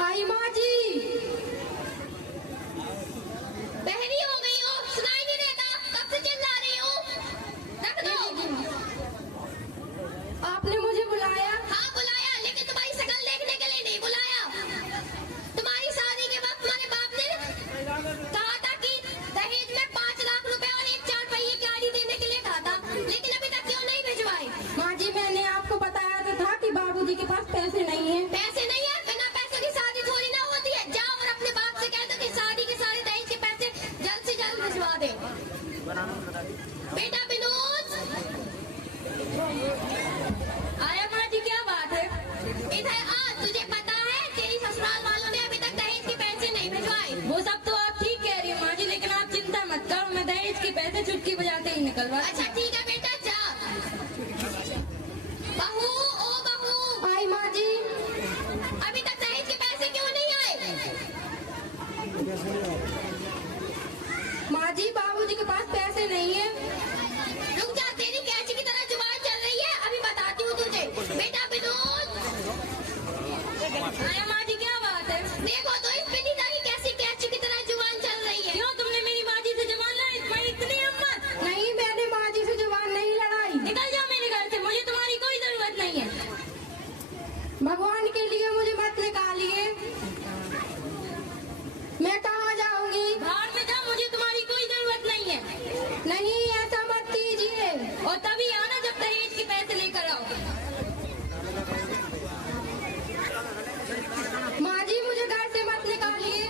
आई माँ जी। बहरी हो गई हो, सुनाई नहीं देता, कब से चिल्ला रही हो? रख दो। आपने मुझे बुलाया? हाँ बुलाया, लेकिन तुम्हारी शक्ल देखने के लिए नहीं बुलाया। तुम्हारी शादी के वक्त तुम्हारे बाप ने कहा था कि दहेज में 5 लाख रुपए और एक 4 पहिए गाड़ी देने के लिए कहा था, लेकिन अभी तक क्यों नहीं भिजवाई? माँ जी मैंने आपको बताया तो था कि बाबूजी के पास पैसे नहीं है। पैसे नहीं है, बिना पैसों की शादी थोड़ी ना होती है। जाओ और अपने बाप से कह दो कि शादी के सारे दहेज के पैसे जल्द से जल्द भिजवा दे। बेटा विनोद आया माँ जी, क्या बात है? इधर आ, तुझे पता है तेरी ससुराल वालों ने अभी तक दहेज के पैसे नहीं भिजवाए। वो सब तो आप ठीक कह रही हो माँ जी, लेकिन आप चिंता मत करो, मैं दहेज के पैसे चुटकी बजाते ही निकलवा। अच्छा ठीक है बेटा, जा। बहू, ओ बहू। आई माँ जी। अभी तक दहेज के पैसे क्यों नहीं आए? माँ जी बाबूजी के पास पैसे नहीं है। रुक जा, तेरी कैची की तरह जुबान चल रही है, अभी बताती हूँ तुझे। बेटा विनोद। आया माँ जी, क्या बात है? देखो तो इस पिनीता की कैसी कैची की तरह जुबान चल रही है। क्यों तुमने मेरी माँ जी से जबान लड़ाई? तुम्हारी इतनी हिम्मत? नहीं, मैंने माँ जी से जबान नहीं लड़ाई। निकल जाओ मेरे घर से, मुझे तुम्हारी कोई जरूरत नहीं है। भगवान के लिए मुझे मत निकालिए। मैं कहाँ जाऊंगी? बाहर में जाओ, मुझे तुम्हारी कोई जरूरत नहीं है। नहीं, ऐसा मत कीजिए। और तभी आना जब दहेज के पैसे लेकर आओ। माँ जी मुझे घर से मत निकालिए।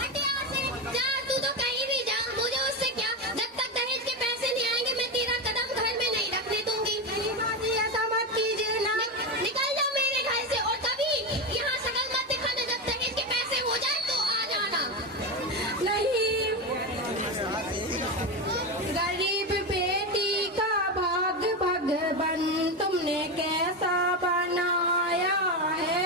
हट यहाँ से, जा, तू तो कहीं भी जा, मुझे उससे क्या। जब तक दहेज के पैसे नहीं आएंगे मैं तेरा कदम घर में नहीं रखने दूंगी। नहीं माँ जी, ऐसा मत कीजिए ना। निकल जा मेरे घर से, और कभी यहाँ शक्ल मत दिखाना। जब दहेज के पैसे हो जाए तो आ जाना। नहीं, गरीब बेटी का भाग भगवान तुमने कैसा बनाया है।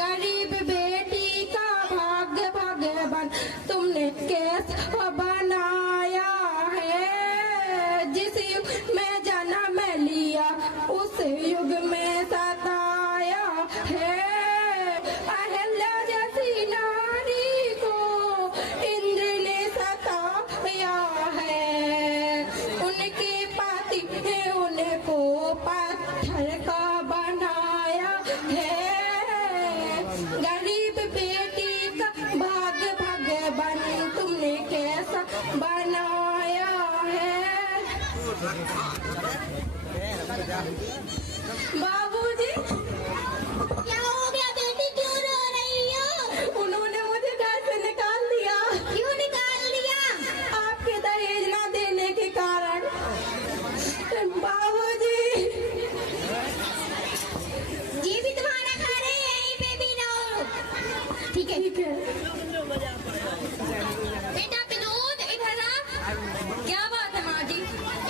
गरीब बेटी का भाग भगवान तुमने कैसा बनाया है। जिस युग में जन्म लिया उस युग में सताया है। अहल्या जैसी नारी को इंद्र ने सताया है। उनके पति ने उनको पत्थर का बनाया है। गरीब बेटी का भाग भगवान तुमने कैसा बनाया है। बाबूजी, क्या हो गया बेटी, क्यों रो रही हो? उन्होंने मुझे घर से निकाल दिया। क्यों निकाल दिया? आपके दहेज ना देने के कारण। बाबूजी, ये भी तुम्हारा घर है, यहीं पे भी रहो। ठीक है ठीक है। बेटा विनोद इधर आ। क्या बात है माँ जी?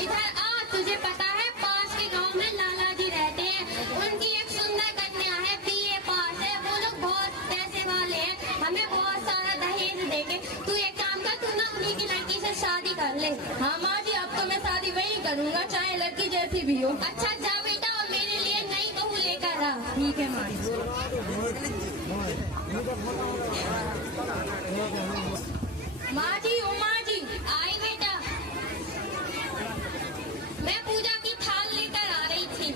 इधर आ, तुझे पता है पास के गांव में लाला जी रहते हैं। उनकी एक सुंदर कन्या है, बीए पास है। वो लोग बहुत पैसे वाले हैं, हमें बहुत सारा दहेज देंगे। तू एक काम कर, तू ना उन्हीं की लड़की से शादी कर ले। हाँ माँ जी, अब तो मैं शादी वही करूँगा, चाहे लड़की जैसी भी हो। अच्छा जा बेटा, और मेरे लिए नई बहू लेकर आ। ठीक है माँ जी। माँ जी, ओ माँ जी। आई बेटा, मैं पूजा की थाल लेकर आ रही थी।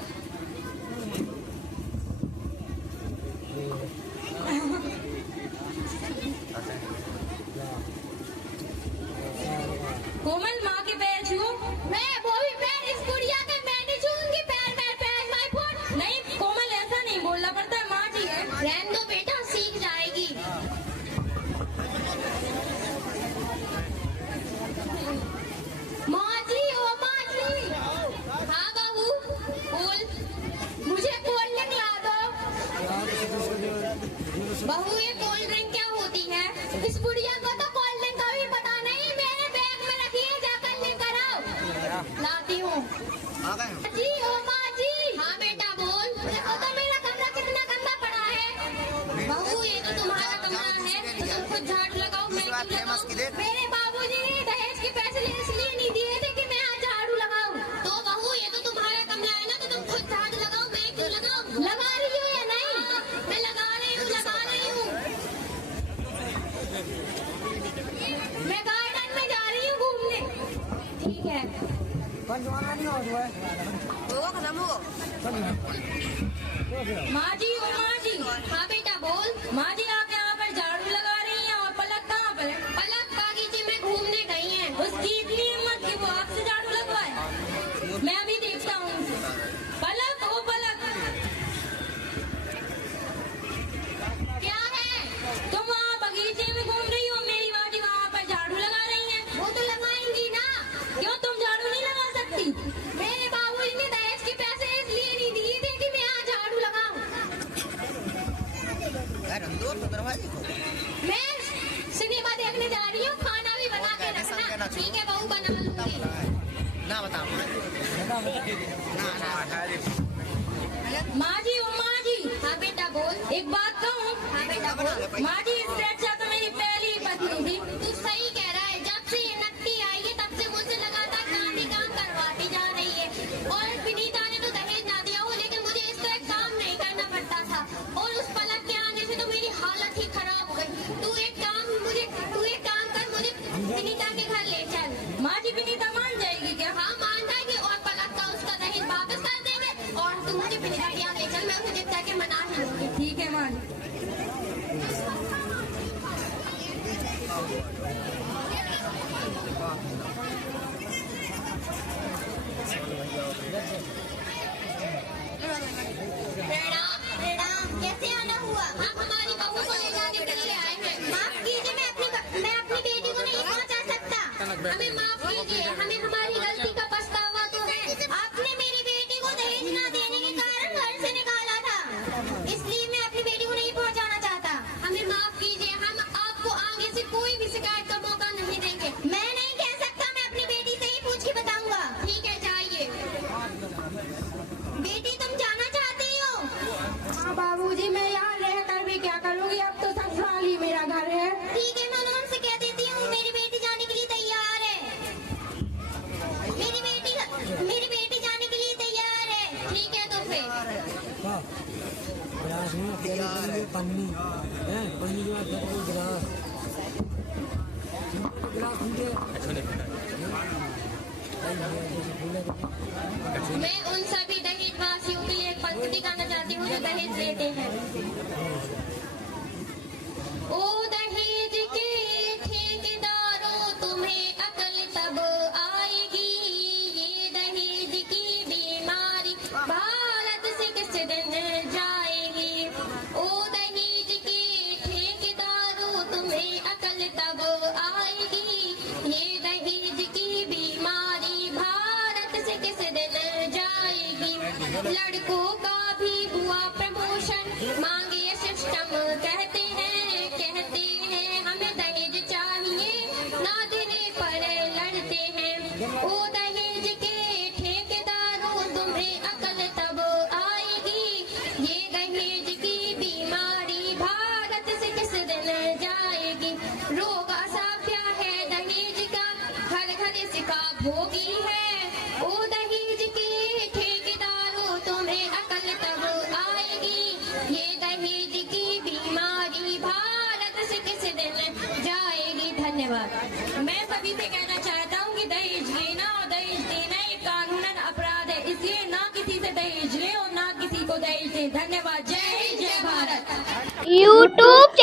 कोमल, माँ के पैर छुओ। मैं वो भी पैर इस गुड़िया के मैं नहीं छूऊंगी। पैर पैर पैर माय फुट। नहीं कोमल, ऐसा नहीं बोलना पड़ता है, माँ जी है। रहने दो बेटा, सीख जाएगी। माँ जी, ओ माँ जी। हाँ बहू, बोल। मुझे कोल्ड ड्रिंक ला दो। बहू ये कोल्ड ड्रिंक क्या होती है? इस बुढ़िया को तो कोल्ड ड्रिंक का भी पता नहीं। मेरे बैग में रखिए, जाकर लेकर आओ। लाती हूँ। जी, ओ माँ जी। हाँ बेटा बोल। देखो तो मेरा कमरा कितना गंदा पड़ा है। बहू ये तो तुम्हारा कमरा है, तुम खुद झाड़ू लगाओ। मैं क्यों लगाऊं? मेरे बाबूजी ने दहेज के पैसे इसलिए नहीं दिए थे कि मैं आज झाड़ू लगाऊं। तो बहू ये तो तुम्हारा कमरा है ना, तो तुम खुद झाड़ू लगाओ। मैं क्यों लगाऊं? लगा रही हो या नहीं? मैं लगा माँ जी ओ माँ जी। हाँ बेटा बोल। माँ जी आप यहाँ पर झाड़ू लगा रही हैं और पलक कहाँ पर है? पलक बागीचे में घूमने गई हैं। उसकी इतनी हिम्मत कि वो आपसे झाड़ू लगवाए। मैं अभी देखता हूँ उसे। पलक ओ पलक, क्या है? तुम वहाँ बगीचे में घूम रही हो, मेरी माँ जी वहाँ पर झाड़ू लगा रही हैं। वो तो लगाएंगी ना। क्यों तुम झाड़ू नहीं लगा सकती? मेरे बाबूजी ने दहेज के पैसे इसलिए नहीं दिए थे कि मैं यहाँ झाड़ू लगाऊं। मैं सिनेमा देखने जा रही हूँ, खाना भी बना के रखना। ठीक है बहू, बना लूंगी। ना बताओ माँ जी ओ माँ जी। हाँ बेटा बोल। एक बात कहूँ? हाँ बेटा बोल। माँ जी इससे अच्छा तो मेरी पहली ही पत्नी थी। तू सही कह रहा है। जब से ये नकटी आई है तब से मुझसे लगातार काम ही काम करवाती जा रही है। और विनीता ने तो दहेज ना दिया हो, लेकिन मुझे इस तरह काम नहीं करना पड़ता था। और उस पलक के आने से तो मेरी हालत ही खराब हो गई। तू एक काम कर, मुझे विनीता के घर ले चल। माँ जी विनीता मान जाएगी क्या? हाँ मान जाएगी, और पलक का उसका दहेज वापस कर देंगे। और तू मुझे विनीता के यहाँ ले चल, मैं उसे जिद करके मना ही लूंगी। ठीक है माँ जी। प्रणाम। कैसे आना हुआ? हम हमारी बहू को ले जाने के लिए आए हैं। माफ कीजिए, मैं अपनी बेटी को नहीं पहुंचा सकता। हमें माफ कीजिए, हमें हमारी गलती का पछतावा तो है। आपने मेरी बेटी को दहेज ना देने के कारण घर से निकाला था, इसलिए मैं अपनी बेटी को नहीं पहुंचाना चाहता। हमें माफ कीजिए, हम आपको आगे से कोई भी शिकायत का मौका नहीं देंगे। मैं नहीं कह सकता, मैं अपनी बेटी से ही पूछ के बताऊंगा। ठीक है जाइए। बेटी तुम जाना चाहती हो? हाँ बाबूजी, मैं यहाँ रह कर भी क्या करूँगी? अब तो ससुराल ही मेरा घर है। ठीक है, मैं उनसे कह देती हूँ मेरी बेटी जाने के लिए तैयार है। मेरी बेटी जाने के लिए तैयार है। ठीक है तो फिर पन्नी है, पन्नी के बाद गिलास मैं उन सभी दहेज वासियों के लिए एक पंक्ति गाना चाहती हूँ जो दहेज लेते हैं। ओ दहेज के ठेकेदारों, तुम्हें अकल तब आएगी। ये दहेज की बीमारी भारत से किस दिन जाएगी। ओ दहेज के ठेकेदारों, तुम्हें अकल तब आएगी। ये दहेज की बीमारी भारत से किस दिन जाएगी। लड़कों का भी हुआ प्रमोशन, मांगे सिस्टम कहते हैं हमें दहेज चाहिए, ना देने पर लड़ते हैं। ओ दहेज के ठेकेदारों, तुम्हें अकल तब आएगी। ये दहेज की बीमारी भारत से किस दिन जाएगी। रोग असाध्य है दहेज का, हर घर इसका भोगी है। ओ दहेज के ठेकेदारों, तुम्हें अकल तब आएगी। ये दहेज की बीमारी भारत से किस दिन जाएगी। धन्यवाद। मैं सभी से कहना चाहता हूँ कि दहेज लेना और दहेज देना एक कानूनन अपराध है, इसलिए ना किसी से दहेज ले और ना किसी को दहेज दे। धन्यवाद। जय हिंद, जय भारत। YouTube